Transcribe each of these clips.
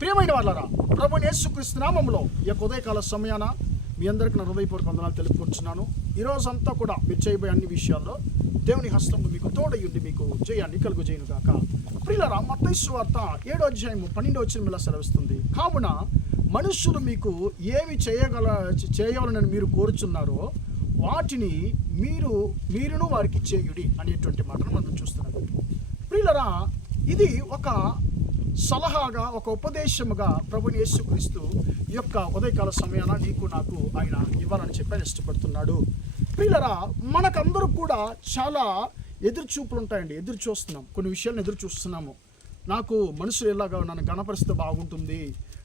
ప్రియమైన వాళ్ళారా, ప్రభువైన యేసుక్రీస్తు నామములో ఈ యొక్క ఉదయకాల సమయాన మీ అందరికీ నా హృదయపూర్వక వందనాలు తెలుపుకుంటున్నాను. ఈరోజంతా కూడా మీరు చేయబోయే అన్ని విషయాల్లో దేవుని హస్తము మీకు తోడయుండి మీకు జయాన్ని కలుగుజేయును గాక. ప్రియులారా, మత్తయి సువార్త 7వ అధ్యాయము 12వ వచనం ఇలా సెలవిస్తుంది. కావున మనుష్యులు మీకు ఏమి చేయవాలని మీరు కోరుచున్నారో వాటిని మీరును వారికి చేయుడి అనేటువంటి మాటను మనం చూస్తున్నాం. ప్రియులారా, ఇది ఒక సలహాగా, ఒక ఉపదేశముగా ప్రభువైన యేసుక్రీస్తు ఈ యొక్క ఉదయకాల సమయాన నీకు నాకు ఆయన ఇవ్వాలని చెప్పి ఇష్టపడుతున్నాడు. ప్రియులారా, మనకందరూ కూడా చాలా ఎదురు చూపులు ఉంటాయండి. ఎదురు చూస్తున్నాం, కొన్ని విషయాలను ఎదురు చూస్తున్నాము. నాకు మనుషులు ఎలాగా నన్ను గణపరిస్తే బాగుంటుంది,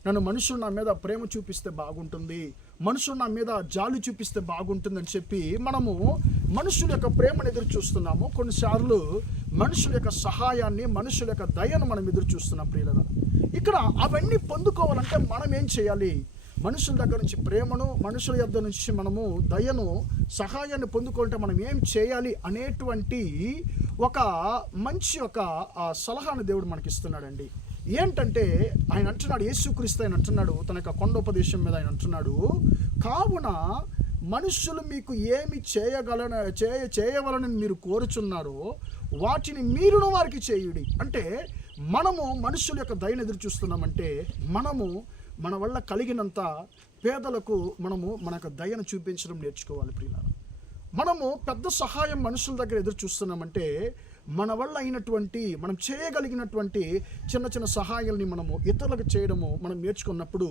నన్ను మనుషులు నా మీద ప్రేమ చూపిస్తే బాగుంటుంది, మనుషులు నా మీద జాలి చూపిస్తే బాగుంటుందని చెప్పి మనము మనుషుల యొక్క ప్రేమను ఎదురు చూస్తున్నాము. కొన్నిసార్లు మనుషుల యొక్క సహాయాన్ని, మనుషుల యొక్క దయను మనం ఎదురు చూస్తున్నాం. ప్రియులారా, ఇక్కడ అవన్నీ పొందుకోవాలంటే మనం ఏం చేయాలి? మనుషుల దగ్గర నుంచి ప్రేమను, మనుషుల దగ్గర నుంచి మనము దయను, సహాయాన్ని పొందుకుంటే మనం ఏం చేయాలి అనేటువంటి ఒక మంచి సలహాను దేవుడు మనకి ఇస్తున్నాడండి. ఏంటంటే ఆయన అంటున్నాడు, యేసుక్రీస్తు ఆయన అంటున్నాడు, తన యొక్క కొండోపదేశం మీద ఆయన అంటున్నాడు, కావున మనుషులు మీకు ఏమి చేయవలనని మీరు కోరుచున్నారో వాటిని మీరును వారికి చేయుడి. అంటే మనము మనుషుల యొక్క దయను ఎదురు చూస్తున్నామంటే మనము మన వల్ల కలిగినంత పేదలకు మన యొక్క దయను చూపించడం నేర్చుకోవాలి. ప్రియులారా, మనము పెద్ద సహాయం మనుషుల దగ్గర ఎదురు చూస్తున్నామంటే మన వల్ల అయినటువంటి, మనం చేయగలిగినటువంటి చిన్న చిన్న సహాయాల్ని మనము ఇతరులకు చేయడము మనం నేర్చుకున్నప్పుడు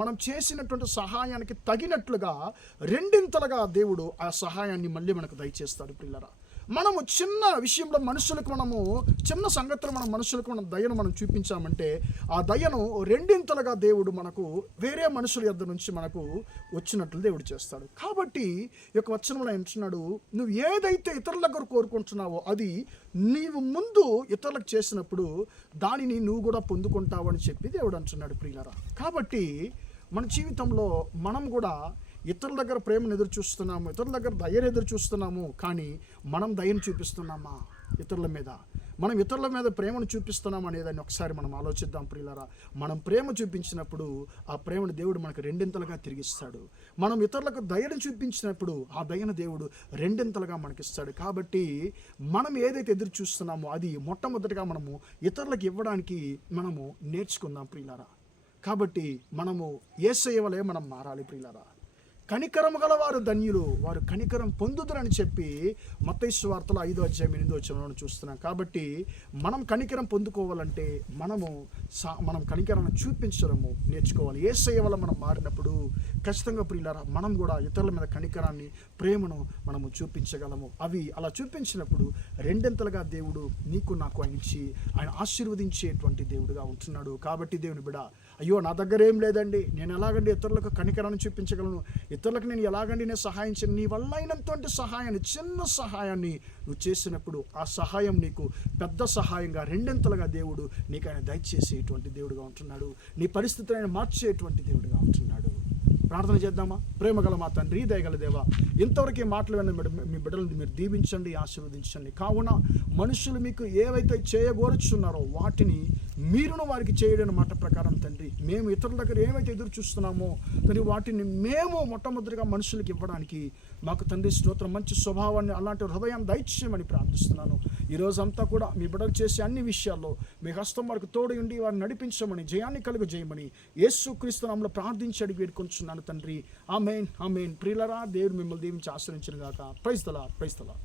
మనం చేసినటువంటి సహాయానికి తగినట్లుగా రెండింతలుగా దేవుడు ఆ సహాయాన్ని మళ్ళీ మనకు దయచేస్తాడు. ప్రియులారా, మనము చిన్న విషయంలో చిన్న సంగతులు మనుషులకు దయను మనం చూపించామంటే ఆ దయను రెండింతలుగా దేవుడు మనకు వేరే మనుషుల యొద్ద నుంచి మనకు వచ్చినట్లు దేవుడు చేస్తాడు. కాబట్టి ఈ యొక్క వచనంలో అంటున్నాడు, నువ్వు ఏదైతే ఇతరుల దగ్గర కోరుకుంటున్నావో అది నీవు ముందు ఇతరులకు చేసినప్పుడు దానిని నువ్వు కూడా పొందుకుంటావు అని చెప్పి దేవుడు అంటున్నాడు. ప్రియులారా, కాబట్టి మన జీవితంలో మనం కూడా ఇతరుల దగ్గర ప్రేమను ఎదురు చూస్తున్నాము, ఇతరుల దగ్గర దయను ఎదురు చూస్తున్నాము, కానీ మనం దయను చూపిస్తున్నామా ఇతరుల మీద? మనం ఇతరుల మీద ప్రేమను చూపిస్తున్నాం అనేదాన్ని ఒకసారి మనం ఆలోచిద్దాం. ప్రియులారా, మనం ప్రేమ చూపించినప్పుడు ఆ ప్రేమను దేవుడు మనకు రెండింతలుగా తిరిగిస్తాడు. మనం ఇతరులకు దయను చూపించినప్పుడు ఆ దయను దేవుడు రెండింతలుగా మనకిస్తాడు. కాబట్టి మనం ఏదైతే ఎదురు చూస్తున్నామో అది మొట్టమొదటిగా మనము ఇతరులకు ఇవ్వడానికి మనము నేర్చుకుందాం. ప్రియులారా, కాబట్టి మనము యేసయ్య వలె మనం మారాలి. ప్రియులారా, కనికరము గల వారు ధన్యులు, వారు కనికరం పొందుదురని చెప్పి మత్తయి సువార్తలో 5వ అధ్యాయం 8వ వచనంలో చూస్తున్నాం. కాబట్టి మనం కనికరం పొందుకోవాలంటే మనం కనికరాన్ని చూపించడము నేర్చుకోవాలి. యేసయ్య వల్ల మనం మారినప్పుడు ఖచ్చితంగా ప్రియులారా మనం కూడా ఇతరుల మీద కనికరాన్ని, ప్రేమను మనము చూపించగలము. అవి అలా చూపించినప్పుడు రెండింతలుగా దేవుడు నీకు నాకు ఆయన ఇచ్చి ఆయన ఆశీర్వదించేటువంటి దేవుడుగా ఉంటున్నాడు. కాబట్టి దేవుని బిడ్డ, అయ్యో నా దగ్గర ఏం లేదండి, నేను ఎలాగండి ఇతరులకు కనికరాన్ని చూపించగలను, ఇతరులకు నేను ఎలాగండి నేను సహాయం చేయను? నీ వల్ల అయినంత సహాయాన్ని, చిన్న సహాయాన్ని నువ్వు చేసినప్పుడు ఆ సహాయం నీకు పెద్ద సహాయంగా రెండింతలుగా దేవుడు నీకు ఆయన దయచేసేటువంటి దేవుడుగా ఉంటున్నాడు. నీ పరిస్థితులను ఆయన మార్చేటువంటి దేవుడుగా ఉంటున్నాడు. ప్రార్థన చేద్దామా? ప్రేమగల మా తండ్రి, దయగల దేవా, ఇంతవరకు మాటలు విన్న మీ బిడ్డలను మీరు దీవించండి, ఆశీర్వదించండి. కావున మనుషులు మీకు ఏవైతే చేయగోరుచున్నారో వాటిని మీరును వారికి చేయడం మాట ప్రకారం తండ్రి, మేము ఇతరుల దగ్గర ఏమైతే ఎదురు చూస్తున్నామో తండ్రి వాటిని మేము మొట్టమొదటిగా మనుషులకు ఇవ్వడానికి మాకు తండ్రి స్తోత్రం, మంచి స్వభావాన్ని, అలాంటి హృదయాన్ని దయచేయమని ప్రార్థిస్తున్నాను. ఈరోజు అంతా కూడా మీ బిడ్డలు చేసే అన్ని విషయాల్లో మీ హస్తం వారికి తోడు ఉండి వారిని నడిపించమని, జయాన్ని కలుగజేయమని యేసుక్రీస్తు నామములో ప్రార్థించి అడిగి వేడుకొంచున్నాను తండ్రి. ఆమేన్, ఆమేన్. ప్రియులారా, దేవుడు మిమ్మల్ని దీవించి ఆశ్రయించును గాక. Praise the lord, praise the lord.